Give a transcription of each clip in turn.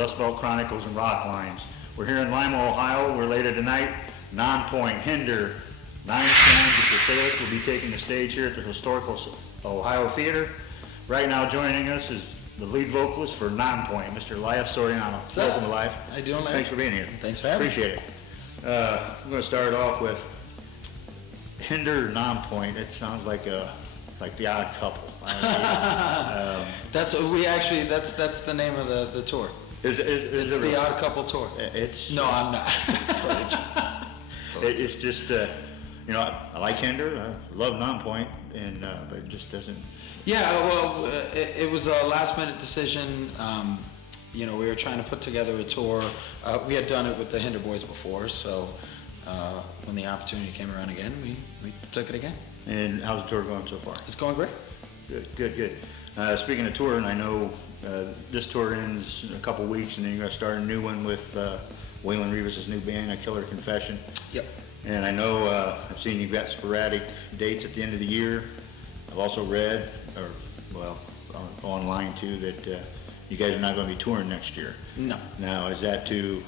Rust Belt Chronicles and Rock Lines. We're here in Lima, Ohio. We're later tonight. Nonpoint, Hinder, Nine Stones, Mr. Salis will be taking the stage here at the Historical Ohio Theater. Right now joining us is the lead vocalist for Nonpoint, Mr. Elias Soriano. Welcome, Elias. How you doing, man? Thanks for being here. Thanks for having me. Appreciate it. I'm going to start off with Hinder Nonpoint. It sounds like the Odd Couple. That's the name of the tour. Is it's it the Odd Couple tour. It's no, I'm not. It's just you know, I like Hinder. I love Nonpoint, and but it just doesn't. Yeah, well, it was a last-minute decision. You know, we were trying to put together a tour. We had done it with the Hinder Boys before, so when the opportunity came around again, we took it again. And how's the tour going so far? It's going great. Good. Speaking of touring, I know this tour ends in a couple weeks, and then you're going to start a new one with Waylon Reeves' new band, A Killer Confession. Yep. And I know I've seen you've got sporadic dates at the end of the year. I've also read, online too, that you guys are not going to be touring next year. No. Now, is that to,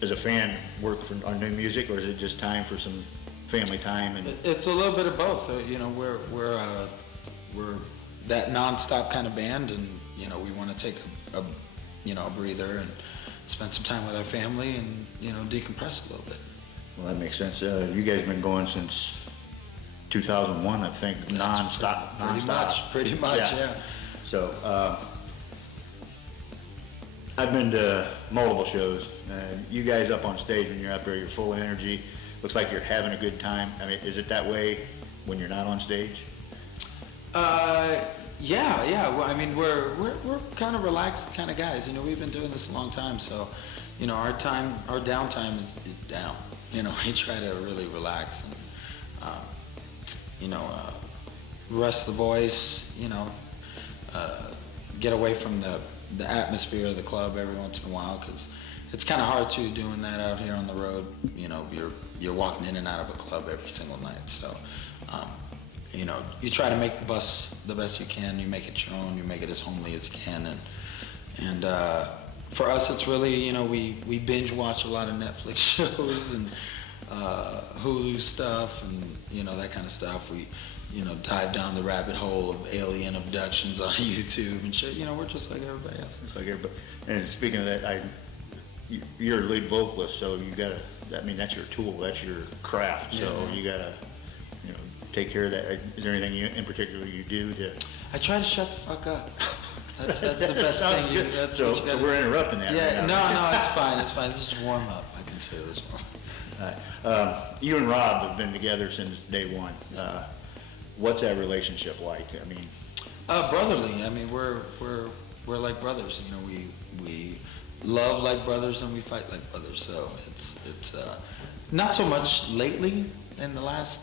as a fan, work on new music, or is it just time for some family time? And it's a little bit of both. You know, we're that non-stop kind of band, and you know, we want to take a breather and spend some time with our family, and you know, decompress a little bit. Well, that makes sense. You guys have been going since 2001, I think, non-stop. Pretty much, yeah. So, I've been to multiple shows, and you guys up on stage when you're up there, you're full of energy. Looks like you're having a good time. I mean, is it that way when you're not on stage? Yeah. Well, I mean, we're kind of relaxed kind of guys. You know, we've been doing this a long time, so you know, our downtime is down. You know, we try to really relax and you know, rest the voice. You know, get away from the atmosphere of the club every once in a while, because it's kind of hard to doing that out here on the road. You know, you're walking in and out of a club every single night, so you know, you try to make the bus the best you can. You make it your own. You make it as homely as you can, and for us, it's really, you know, we binge watch a lot of Netflix shows and Hulu stuff, and you know, that kind of stuff. We, you know, dive down the rabbit hole of alien abductions on YouTube and shit. You know, we're just like everybody else. It's like everybody. And speaking of that, you're a lead vocalist, so you gotta. I mean, that's your tool. That's your craft. So you gotta, you know, take care of that. Is there anything in particular you do to? I try to shut the fuck up. That's the best thing. So we're interrupting that. Yeah. Right now. No, it's fine. It's fine. This is warm up. I can say this one. You and Rob have been together since day one. What's that relationship like? I mean, brotherly. I mean, we're like brothers. You know, we love like brothers and we fight like brothers. So it's not so much lately. In the last,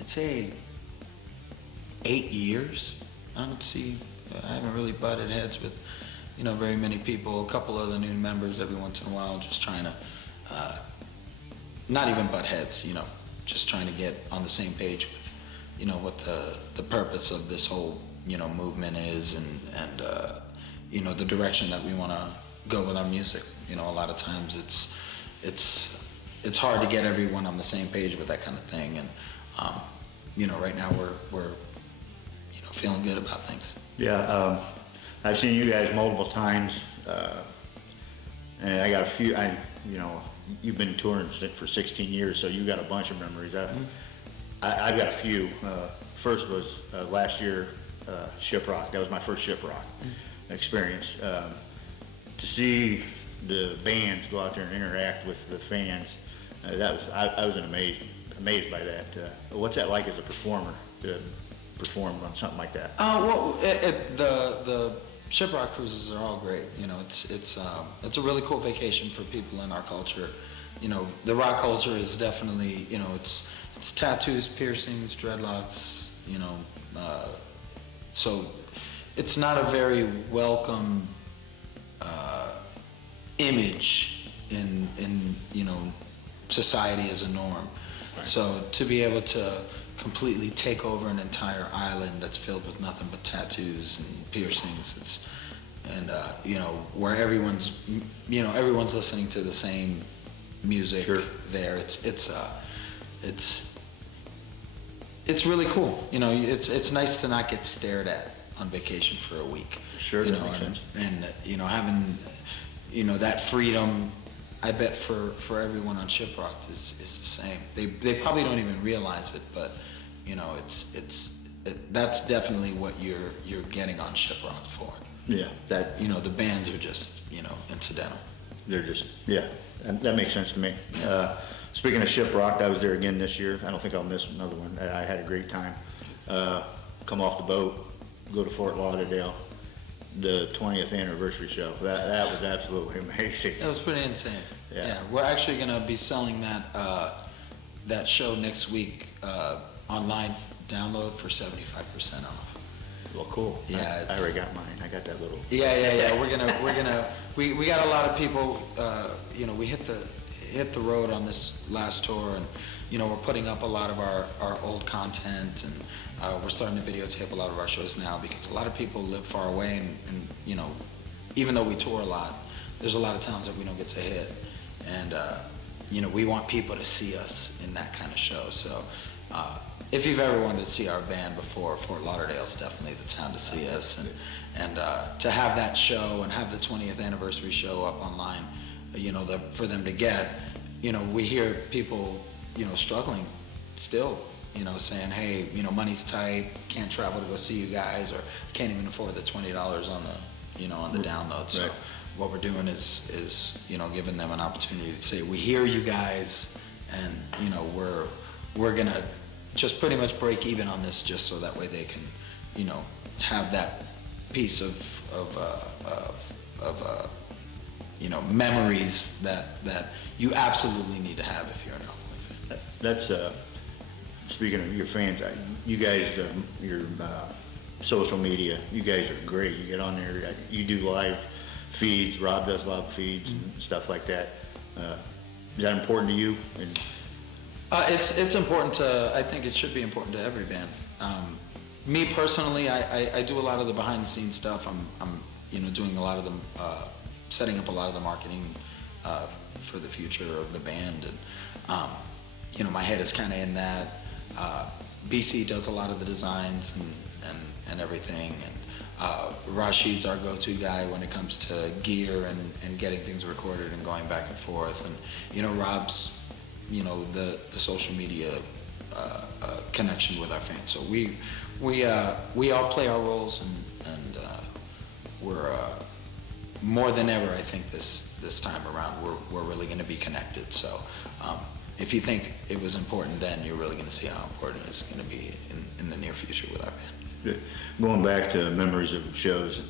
I'd say, 8 years, I haven't really butted heads with, you know, very many people. A couple of the new members every once in a while, just trying to, not even butt heads, you know, just trying to get on the same page with, you know, what the purpose of this whole, you know, movement is, and you know, the direction that we want to go with our music. You know, a lot of times it's hard to get everyone on the same page with that kind of thing, and you know, right now we're you know, feeling good about things. Yeah, I've seen you guys multiple times, and I got a few. You know, you've been touring for 16 years, so you got a bunch of memories. I've got a few. First was last year, Shiprock. That was my first Shiprock experience. To see the bands go out there and interact with the fans, I was amazed by that. What's that like as a performer to perform on something like that? Well, the Shiprock cruises are all great. You know, it's a really cool vacation for people in our culture. You know, the rock culture is definitely, you know, it's tattoos, piercings, dreadlocks. You know, so it's not a very welcome image in you know, society as a norm. Right. So to be able to completely take over an entire island that's filled with nothing but tattoos and piercings, and you know, where everyone's listening to the same music. Sure. There. It's really cool. You know, it's nice to not get stared at on vacation for a week. Sure, you that know, makes sense. And you know, having, you know, that freedom, I bet for everyone on Shiprock is the same. They probably don't even realize it, but you know, that's definitely what you're getting on Shiprock for. Yeah, that, You know, the bands are just, you know, incidental. they're just, yeah, that makes sense to me. Speaking of Shiprock, I was there again this year. I don't think I'll miss another one. I had a great time. Come off the boat, go to Fort Lauderdale, the 20th anniversary show. That was absolutely amazing. That was pretty insane. Yeah. We're actually gonna be selling that show next week, online download for 75% off. Well, cool. Yeah, I already got mine. I got that little. Yeah. We got a lot of people. You know, we hit the road on this last tour, and you know, we're putting up a lot of our old content, and we're starting to videotape a lot of our shows now, because a lot of people live far away, and you know, even though we tour a lot, there's a lot of towns that we don't get to hit, and you know, we want people to see us in that kind of show. So if you've ever wanted to see our band before, Fort Lauderdale is definitely the town to see us, and to have that show and have the 20th anniversary show up online, you know, for them to get, you know, we hear people, you know, struggling still, you know, saying, hey, you know, money's tight, can't travel to go see you guys, or can't even afford the $20 on the, you know, on the download. So Right. what we're doing is, you know, giving them an opportunity to say, we hear you guys, and, you know, we're gonna just pretty much break even on this, just so that way they can, you know, have that piece of you know, memories that you absolutely need to have if you're an Nonpoint fan. That's, speaking of your fans, you guys, your social media, you guys are great. You get on there, you do live feeds, Rob does live feeds and stuff like that. Is that important to you? And It's important to, I think it should be important to every band. Me personally, I do a lot of the behind the scenes stuff. I'm you know, doing a lot of the, setting up a lot of the marketing for the future of the band, and you know, my head is kind of in that. BC does a lot of the designs and everything, and Rashid's our go-to guy when it comes to gear and getting things recorded and going back and forth, and you know, Rob's, you know, the social media connection with our fans. So we all play our roles, and we're more than ever, I think this time around, we're really going to be connected. So if you think it was important then, you're really going to see how important it's going to be in the near future with our band. Good. Going back to memories of shows,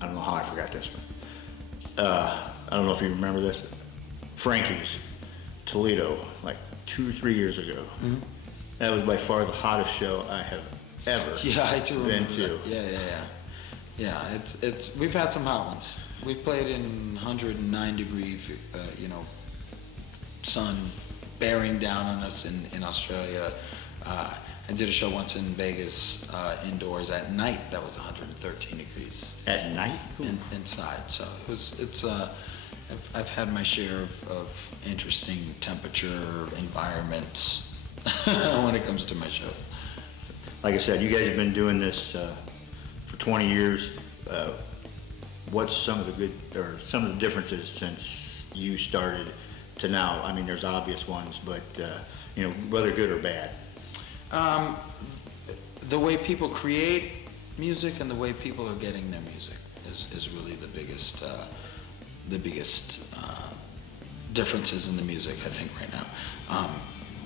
I don't know how I forgot this one. I don't know if you remember this. Frankie's, Toledo, like 2 or 3 years ago. Mm-hmm. That was by far the hottest show I have ever I do remember been to. That. Yeah, it's we've had some hot ones. We've played in 109 degree, you know, sun bearing down on us in Australia. I did a show once in Vegas, indoors at night. That was 113 degrees. At night? Inside. So I've had my share of interesting temperature environments when it comes to my shows. Like I said, you guys have been doing this for 20 years. What's some of the differences since you started to now? I mean, there's obvious ones, but you know, whether good or bad. The way people create music and the way people are getting their music is really the biggest differences in the music, I think, right now.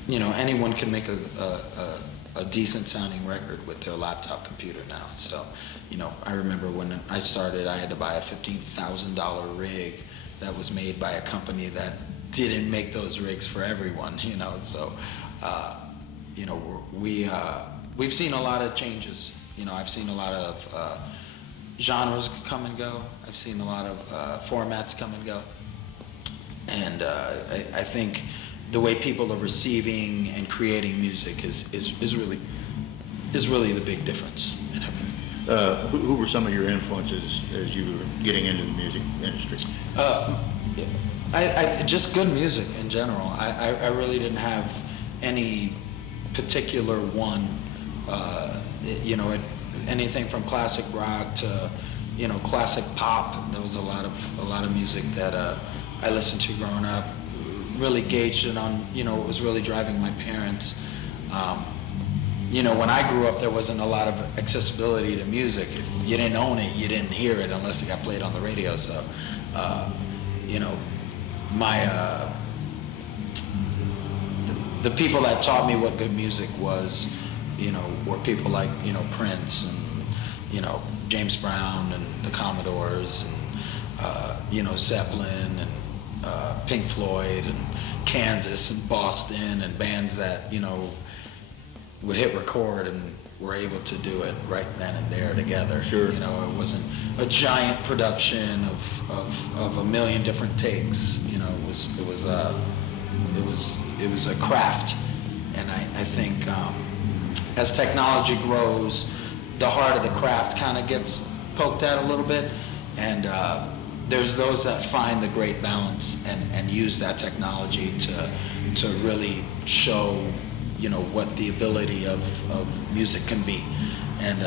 You know, anyone can make a decent sounding record with their laptop computer now. So, you know, I remember when I started, I had to buy a $15,000 rig that was made by a company that didn't make those rigs for everyone, you know. So, you know, we've seen a lot of changes. You know, I've seen a lot of genres come and go. I've seen a lot of formats come and go. And I think the way people are receiving and creating music is really the big difference in everything. Who were some of your influences as you were getting into the music industry? I just good music in general. I really didn't have any particular one. You know, anything from classic rock to, you know, classic pop. There was a lot of music that I listened to growing up. Really gauged it on, you know, what was really driving my parents. You know, when I grew up, there wasn't a lot of accessibility to music. If you didn't own it, you didn't hear it unless it got played on the radio. So, you know, the people that taught me what good music was, you know, were people like, you know, Prince and, you know, James Brown and the Commodores and, you know, Zeppelin and Pink Floyd and Kansas and Boston and bands that, you know, would hit record and were able to do it right then and there together. Sure. You know, it wasn't a giant production of a million different takes. You know, it was a craft, and I think as technology grows, the heart of the craft kind of gets poked at a little bit, and there's those that find the great balance and use that technology to really show, you know, what the ability of music can be. And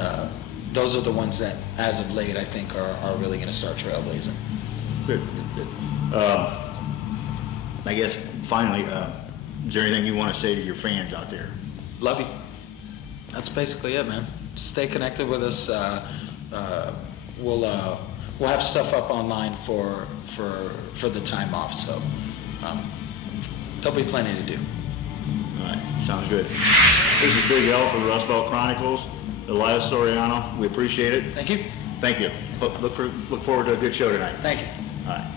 those are the ones that, as of late, I think are really going to start trailblazing. Good. I guess, finally, is there anything you want to say to your fans out there? Love you. That's basically it, man. Stay connected with us. We'll have stuff up online for the time off, so there'll be plenty to do. All right, sounds good. This is Big L for the Rust Belt Chronicles. Elias Soriano, we appreciate it. Thank you. Thank you. Look forward to a good show tonight. Thank you. All right.